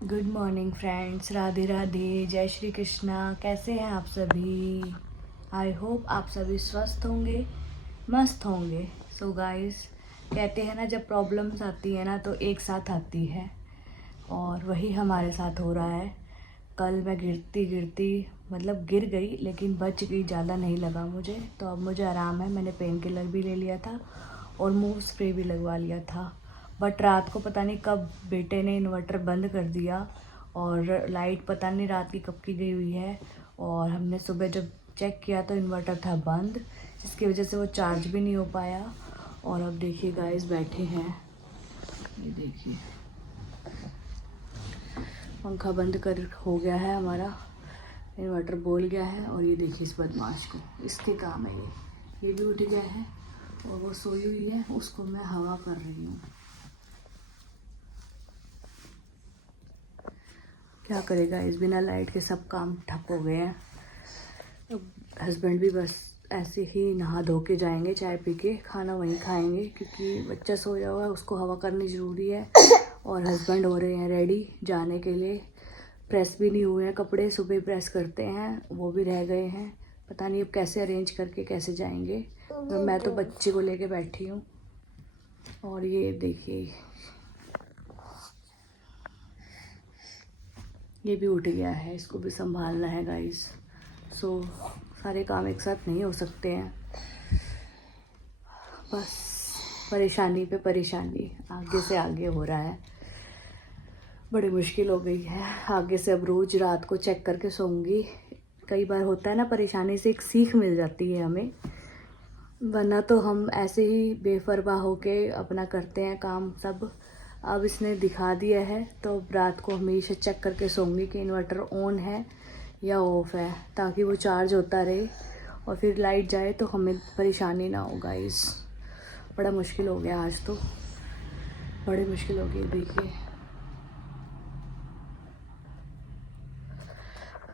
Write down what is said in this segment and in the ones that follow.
Good morning friends, Radhe Radhe, जय श्री कृष्णा। कैसे हैं आप सभी? आई होप आप सभी स्वस्थ होंगे, मस्त होंगे। सो गाइस, कहते हैं ना जब प्रॉब्लम्स आती है ना तो एक साथ आती है, और वही हमारे साथ हो रहा है। कल मैं गिरती गिरती मतलब गिर गई, लेकिन बच गई, ज़्यादा नहीं लगा मुझे। तो अब मुझे आराम है। मैंने पेन किलर भी ले लिया था और मूव स्प्रे भी लगवा लिया था। बट रात को पता नहीं कब बेटे ने इन्वर्टर बंद कर दिया, और लाइट पता नहीं रात की कब की गई हुई है। और हमने सुबह जब चेक किया तो इन्वर्टर था बंद, जिसकी वजह से वो चार्ज भी नहीं हो पाया। और अब देखिए गाइस, बैठे हैं, ये देखिए पंखा बंद कर हो गया है हमारा, इन्वर्टर बोल गया है। और ये देखिए इस बदमाश को, इसके काम है ये भी उठ गया है और वो सोई हुई है, उसको मैं हवा कर रही हूँ। क्या करेगा, इस बिना लाइट के सब काम ठप हो गए हैं। अब हस्बैंड भी बस ऐसे ही नहा धो के जाएंगे, चाय पी के, खाना वहीं खाएंगे, क्योंकि बच्चा सोया हुआ है, उसको हवा करनी ज़रूरी है। और हस्बैंड हो रहे हैं रेडी जाने के लिए। प्रेस भी नहीं हुए हैं कपड़े, सुबह प्रेस करते हैं, वो भी रह गए हैं। पता नहीं अब कैसे अरेंज करके कैसे जाएंगे। तो मैं तो बच्चे को लेके बैठी हूँ। और ये देखिए, ये भी उठ गया है, इसको भी संभालना है गाइस। सो सारे काम एक साथ नहीं हो सकते हैं, बस परेशानी पे परेशानी, आगे से आगे हो रहा है। बड़ी मुश्किल हो गई है। आगे से अब रोज़ रात को चेक करके सोऊंगी। कई बार होता है ना, परेशानी से एक सीख मिल जाती है हमें, वरना तो हम ऐसे ही बेपरवाह होके अपना करते हैं काम सब। अब इसने दिखा दिया है, तो रात को हमेशा चेक करके सोऊंगी कि इन्वर्टर ऑन है या ऑफ है, ताकि वो चार्ज होता रहे। और फिर लाइट जाए तो हमें परेशानी ना हो गाइस। बड़ा मुश्किल हो गया आज तो, बड़ी मुश्किल हो गई। देखिए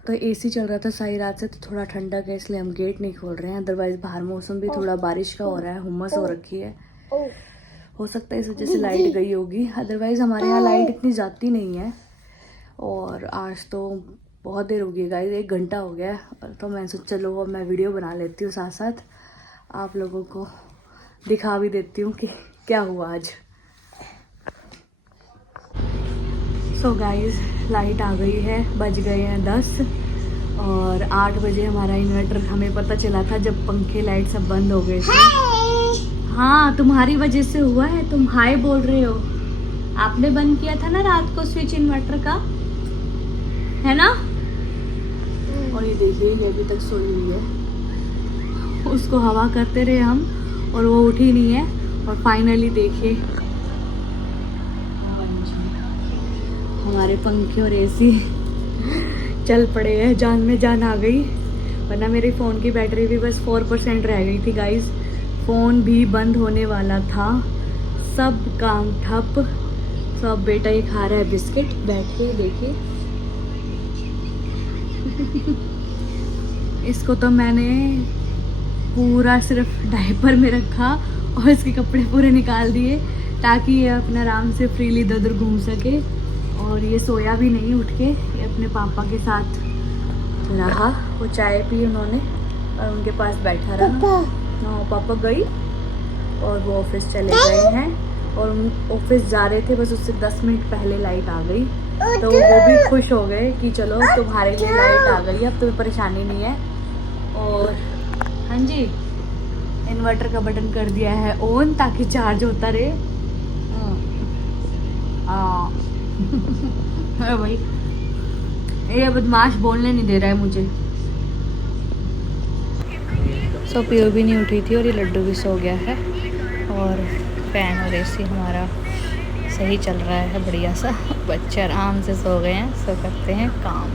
तो एसी चल रहा था सारी रात से, तो थोड़ा ठंडक है, इसलिए हम गेट नहीं खोल रहे हैं। अदरवाइज़ बाहर मौसम भी थोड़ा बारिश का हो रहा है, हुम्मस हो रखी है। हो सकता है इस वजह से लाइट गई होगी, अदरवाइज़ हमारे यहाँ लाइट इतनी जाती नहीं है। और आज तो बहुत देर हो गई गाइस, 1 घंटा हो गया। तो मैं सोचा चलो अब मैं वीडियो बना लेती हूँ, साथ साथ आप लोगों को दिखा भी देती हूँ कि क्या हुआ आज। सो गाइस, लाइट आ गई है, बज गए हैं 10, और 8 बजे हमारा इन्वर्टर, हमें पता चला था जब पंखे लाइट सब बंद हो गए थे। हाँ, तुम्हारी वजह से हुआ है, तुम हाय बोल रहे हो। आपने बंद किया था ना रात को स्विच इन्वर्टर का, है ना? और ये देखिए, ये अभी तक सोई हुई है, उसको हवा करते रहे हम, और वो उठी नहीं है। और फाइनली देखिए हमारे पंखे और एसी चल पड़े हैं, जान में जान आ गई। वरना मेरे फ़ोन की बैटरी भी बस 4% रह गई थी गाइस। फ़ोन भी बंद होने वाला था, सब काम ठप। सब बेटा ही खा रहा है बिस्किट बैठ के, देखिए। इसको तो मैंने पूरा सिर्फ डायपर में रखा और इसके कपड़े पूरे निकाल दिए, ताकि ये अपना आराम से फ्रीली इधर उधर घूम सके। और ये सोया भी नहीं उठ के, ये अपने पापा के साथ रहा। वो चाय पी उन्होंने और उनके पास बैठा रहा। हाँ, पापा गई और वो ऑफिस चले गए हैं, और ऑफिस जा रहे थे, बस उससे 10 मिनट पहले लाइट आ गई। तो वो भी खुश हो गए कि चलो तुम्हारे लिए लाइट आ गई, अब तुम्हें परेशानी नहीं है। और हाँ जी, इन्वर्टर का बटन कर दिया है ऑन, ताकि चार्ज होता रहे। हाँ भाई, ये बदमाश बोलने नहीं दे रहा है मुझे। सो पियो भी नहीं उठी थी, और ये लड्डू भी सो गया है। और फैन और एसी हमारा सही चल रहा है, बढ़िया सा। बच्चे आराम से सो गए हैं, सो करते हैं काम।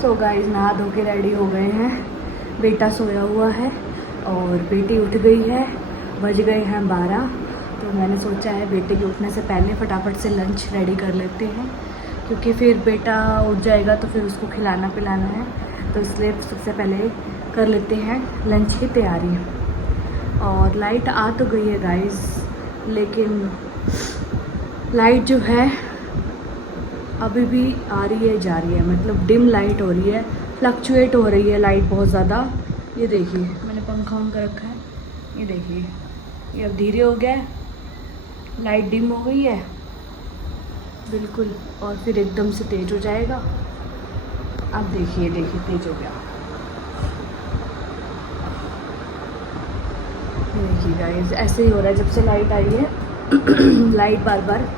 सो गाइस, नहा धो के रेडी हो गए हैं, बेटा सोया हुआ है और बेटी उठ गई है। बज गए हैं 12, तो मैंने सोचा है बेटे के उठने से पहले फटाफट से लंच रेडी कर लेते हैं, क्योंकि फिर बेटा उठ जाएगा तो फिर उसको खिलाना पिलाना है। तो इसलिए सबसे पहले कर लेते हैं लंच की तैयारी। और लाइट आ तो गई है गाइस, लेकिन लाइट जो है अभी भी आ रही है जा रही है, मतलब डिम लाइट हो रही है, फ्लक्चुएट हो रही है लाइट बहुत ज़्यादा। ये देखिए मैंने पंखा ऑन कर रखा है, ये देखिए ये अब धीरे हो गया है, लाइट डिम हो गई है बिल्कुल, और फिर एकदम से तेज़ हो जाएगा। अब देखिए देखिए तेज़ हो गया। देखिए गाइस ऐसे ही हो रहा है जब से लाइट आई है। लाइट बार बार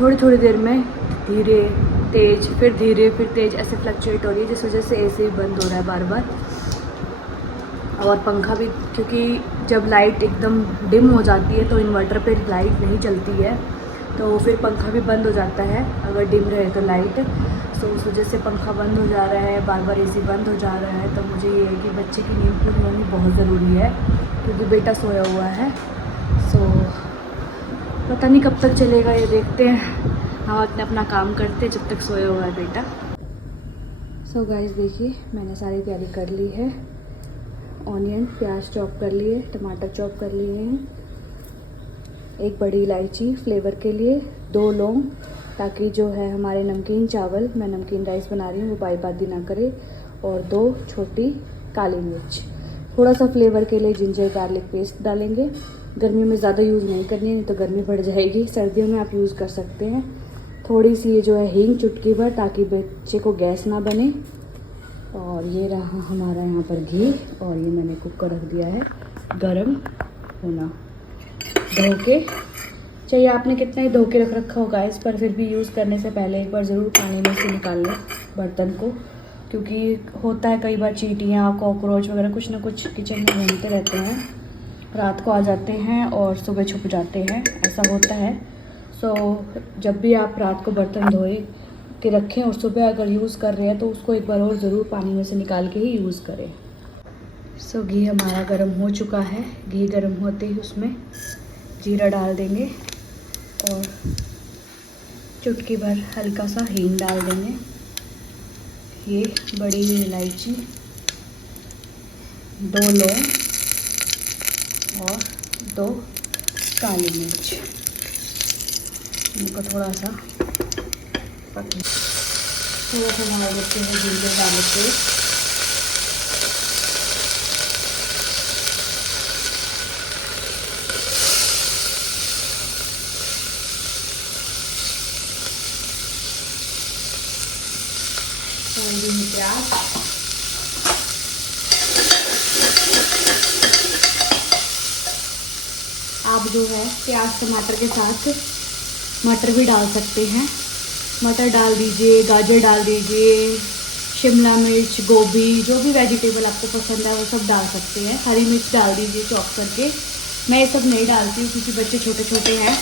थोड़ी थोड़ी देर में धीरे तेज़ फिर धीरे फिर तेज़ ऐसे फ्लक्चुएट हो रही है, जिस वजह से एसी भी बंद हो रहा है बार बार, और पंखा भी, क्योंकि जब लाइट एकदम डिम हो जाती है तो इन्वर्टर पे लाइट नहीं चलती है, तो फिर पंखा भी बंद हो जाता है अगर डिम रहे तो लाइट। तो उस वजह से पंखा बंद हो जा रहा है, बार बार एसी बंद हो जा रहा है। तो मुझे ये है कि बच्चे की नींद पूरी होनी बहुत ज़रूरी है, क्योंकि बेटा सोया हुआ है। सो पता नहीं कब तक चलेगा ये, देखते हैं। हम अपना काम करते हैं जब तक सोया हुआ है बेटा। सो गाइस देखिए मैंने सारी तैयारी कर ली है। ऑनियन प्याज चॉप कर लिए, टमाटर चॉप कर लिए हैं, एक बड़ी इलायची फ्लेवर के लिए, 2 लौंग ताकि जो है हमारे नमकीन चावल, मैं नमकीन राइस बना रही हूँ, वो बादी ना करे, और 2 छोटी काली मिर्च। थोड़ा सा फ्लेवर के लिए जिंजर गार्लिक पेस्ट डालेंगे। गर्मी में ज़्यादा यूज़ नहीं करनी है, नहीं तो गर्मी बढ़ जाएगी। सर्दियों में आप यूज़ कर सकते हैं। थोड़ी सी ये जो है हींग चुटकी भर, ताकि बच्चे को गैस ना बने। और ये रहा हमारा यहाँ पर घी, और ये मैंने कुकर रख दिया है गरम होना। धो के, चाहिए आपने कितना ही धो के रख रखा होगा इस पर, फिर भी यूज़ करने से पहले एक बार ज़रूर पानी में से निकाल लें बर्तन को, क्योंकि होता है कई बार चींटियाँ कॉकरोच वगैरह कुछ ना कुछ किचन में घूमते रहते हैं, रात को आ जाते हैं और सुबह छुप जाते हैं, ऐसा होता है। सो जब भी आप रात को बर्तन धोए के रखें और सुबह अगर यूज़ कर रहे हैं तो उसको एक बार और ज़रूर पानी में से निकाल के ही यूज़ करें। सो घी हमारा गर्म हो चुका है। घी गर्म होते ही उसमें जीरा डाल देंगे और चुटकी भर हल्का सा हींग डाल देंगे। ये बड़ी इलायची, 2 लौंग और 2 काली मिर्च, इनको थोड़ा सा डाल देते हैं जिंजर गार्लिक पेस्ट। प्याज, आप जो है प्याज टमाटर के साथ मटर भी डाल सकते हैं। मटर डाल दीजिए, गाजर डाल दीजिए, शिमला मिर्च, गोभी, जो भी वेजिटेबल आपको पसंद है वो सब डाल सकते हैं। हरी मिर्च डाल दीजिए चॉप करके। मैं ये सब नहीं डालती हूँ क्योंकि बच्चे छोटे छोटे हैं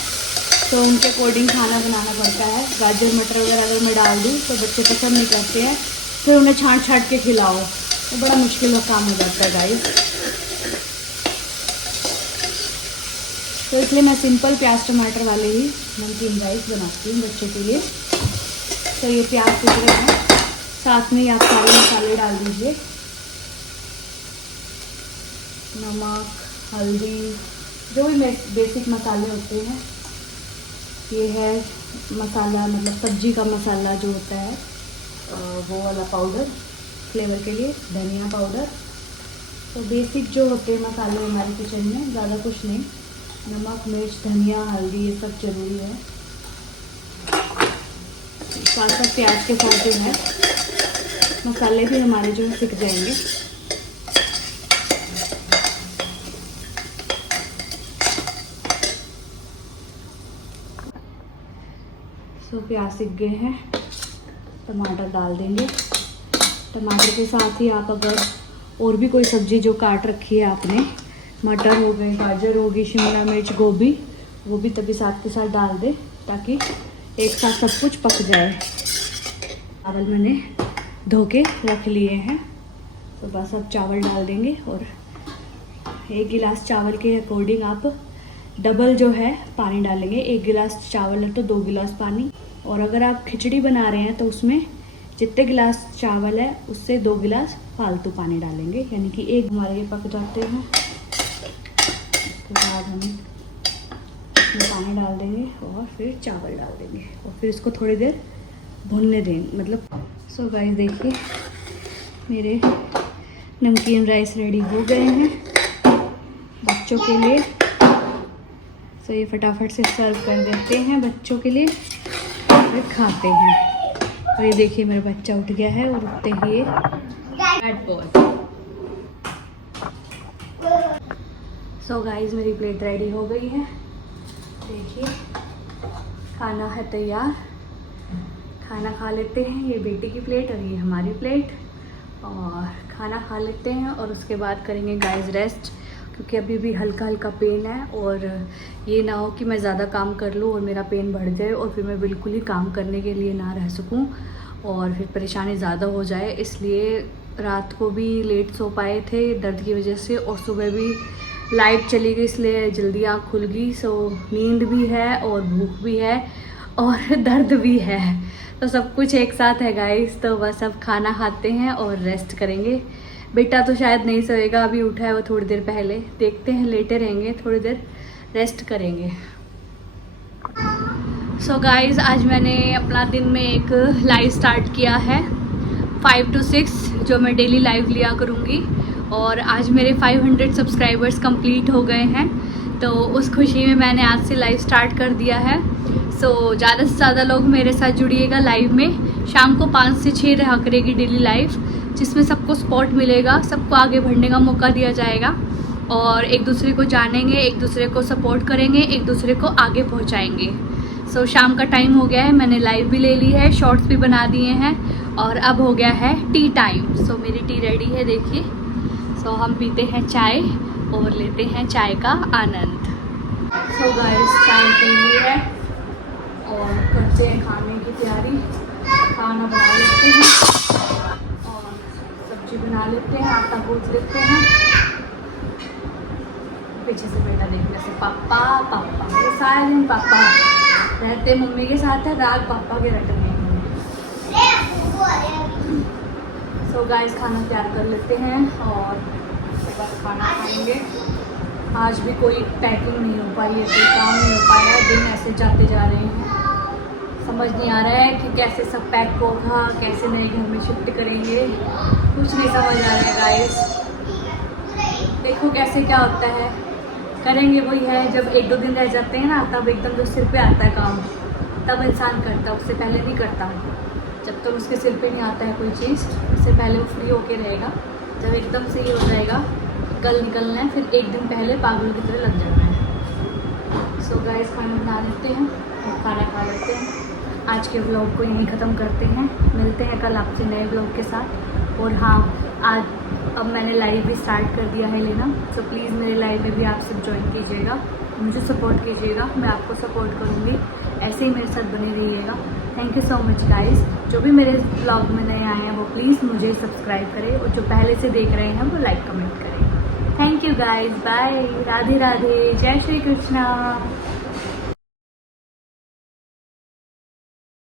तो उनके अकॉर्डिंग खाना बनाना पड़ता है। गाजर मटर वगैरह अगर मैं डाल दूँ तो बच्चे पसंद नहीं करते हैं, फिर उन्हें छाँट के खिलाओ तो बड़ा मुश्किल का काम हो जाता है गाइस। तो इसलिए मैं सिंपल प्याज टमाटर वाले ही नमकीन राइस बनाती हूँ बच्चे के लिए। तो ये प्याज कुछ रहे हैं, साथ में आप सारे मसाले डाल दीजिए, नमक, हल्दी, जो भी बेसिक मसाले होते हैं। ये है मसाला, मतलब सब्जी का मसाला जो होता है वो वाला पाउडर फ्लेवर के लिए, धनिया पाउडर। तो बेसिक जो होते हैं मसाले हमारे किचन में, ज़्यादा कुछ नहीं। नमक, मिर्च, धनिया, हल्दी, ये सब ज़रूरी है। साथ साथ प्याज के साथ जो है मसाले भी हमारे जो है सीख जाएंगे। सो प्याज सीख गए हैं, टमाटर डाल देंगे। टमाटर के साथ ही आप अगर और भी कोई सब्ज़ी जो काट रखी है आपने, मटर हो गए, गाजर होगी, शिमला मिर्च, गोभी, वो भी तभी साथ के साथ डाल दें ताकि एक साथ सब कुछ पक जाए। चावल मैंने धो के रख लिए हैं, तो बस अब चावल डाल देंगे। और 1 गिलास चावल के अकॉर्डिंग आप डबल जो है पानी डालेंगे। 1 गिलास चावल है तो 2 गिलास पानी। और अगर आप खिचड़ी बना रहे हैं तो उसमें जितने गिलास चावल है उससे 2 गिलास फालतू पानी डालेंगे, यानी कि 1 हमारे ये पक जाते हैं। उसके बाद हम इसमें पानी डाल देंगे और फिर चावल डाल देंगे और फिर इसको थोड़ी देर भुनने दें मतलब। सो गाइस देखिए मेरे नमकीन राइस रेडी हो गए हैं बच्चों के लिए। सो ये फटाफट से सर्व कर देते हैं बच्चों के लिए, फिर खाते हैं। और ये देखिए मेरा बच्चा उठ गया है और उठते ही बैड बॉय। सो गाइस मेरी प्लेट रेडी हो गई है, देखिए खाना है तैयार। खाना खा लेते हैं, ये बेटी की प्लेट और ये हमारी प्लेट, और खाना खा लेते हैं और उसके बाद करेंगे गाइस रेस्ट, क्योंकि अभी भी हल्का हल्का पेन है। और ये ना हो कि मैं ज़्यादा काम कर लूँ और मेरा पेन बढ़ जाए और फिर मैं बिल्कुल ही काम करने के लिए ना रह सकूँ और फिर परेशानी ज़्यादा हो जाए। इसलिए रात को भी लेट सो पाए थे दर्द की वजह से, और सुबह भी लाइट चली गई इसलिए जल्दी आँख खुल गई। सो नींद भी है और भूख भी है और दर्द भी है, तो सब कुछ एक साथ है गाइस। तो बस अब खाना खाते हैं और रेस्ट करेंगे। बेटा तो शायद नहीं सोएगा, अभी उठा है वो थोड़ी देर पहले, देखते हैं लेटे रहेंगे थोड़ी देर, रेस्ट करेंगे। सो गाइस आज मैंने अपना दिन में एक लाइव स्टार्ट किया है 5 to 6, जो मैं डेली लाइव लिया करूँगी। और आज मेरे 500 सब्सक्राइबर्स कंप्लीट हो गए हैं, तो उस खुशी में मैंने आज से लाइव स्टार्ट कर दिया है। सो ज़्यादा से ज़्यादा लोग मेरे साथ जुड़िएगा लाइव में। शाम को 5 से 6 रहा करेगी डेली लाइव, जिसमें सबको सपोर्ट मिलेगा, सबको आगे बढ़ने का मौका दिया जाएगा और एक दूसरे को जानेंगे, एक दूसरे को सपोर्ट करेंगे, एक दूसरे को आगे पहुंचाएंगे। सो शाम का टाइम हो गया है, मैंने लाइव भी ले ली है, शॉर्ट्स भी बना दिए हैं और अब हो गया है टी टाइम। सो मेरी टी रेडी है देखिए। सो हम पीते हैं चाय और लेते हैं चाय का आनंद। सो गाइस चाय पी ली है और करते हैं खाने की तैयारी। खाना बना लेते हैं और सब्जी बना लेते हैं, आटा गूंथ लेते हैं। पीछे से बेटा देखने से पापा पापा, ये सारे दिन पापा रहते मम्मी के साथ है, राग पापा के रटने। सो गाइस खाना तैयार कर लेते हैं और उसके बाद खाना खाएंगे। आज भी कोई पैकिंग नहीं हो पाई है, कोई काम नहीं हो पाया, दिन ऐसे जाते जा रहे हैं। समझ नहीं आ रहा है कि कैसे सब पैक होगा, कैसे नए घर में शिफ्ट करेंगे, कुछ नहीं समझ आ रहा है गाइस। देखो कैसे क्या होता है, करेंगे वही है। जब 1-2 दिन रह जाते हैं ना, तब एकदम जो सिर पे आता है काम, तब इंसान करता है, उससे पहले नहीं करता। जब तक उसके सिर पे नहीं आता है कोई चीज़, उससे पहले वो फ्री होके रहेगा। जब एकदम से ही हो जाएगा, कल निकलना है, फिर एक दिन पहले पागल की तरह लग जाना है। सो गाइस खाना बना लेते हैं और खाना खा लेते हैं। आज के व्लॉग को यहीं ख़त्म करते हैं, मिलते हैं कल आपसे नए व्लॉग के साथ। और हाँ, आज अब मैंने लाइव भी स्टार्ट कर दिया है लेना, सो प्लीज़ मेरे लाइव में भी आप सब ज्वाइन कीजिएगा, मुझे सपोर्ट कीजिएगा, मैं आपको सपोर्ट करूँगी, ऐसे ही मेरे साथ बने रहिएगा। Thank you so much guys. जो भी मेरे व्लॉग में नए आए हैं वो प्लीज़ मुझे सब्सक्राइब करें, और जो पहले से देख रहे हैं वो लाइक कमेंट करें। Thank you guys, bye, Radhe Radhe, जय श्री कृष्णा।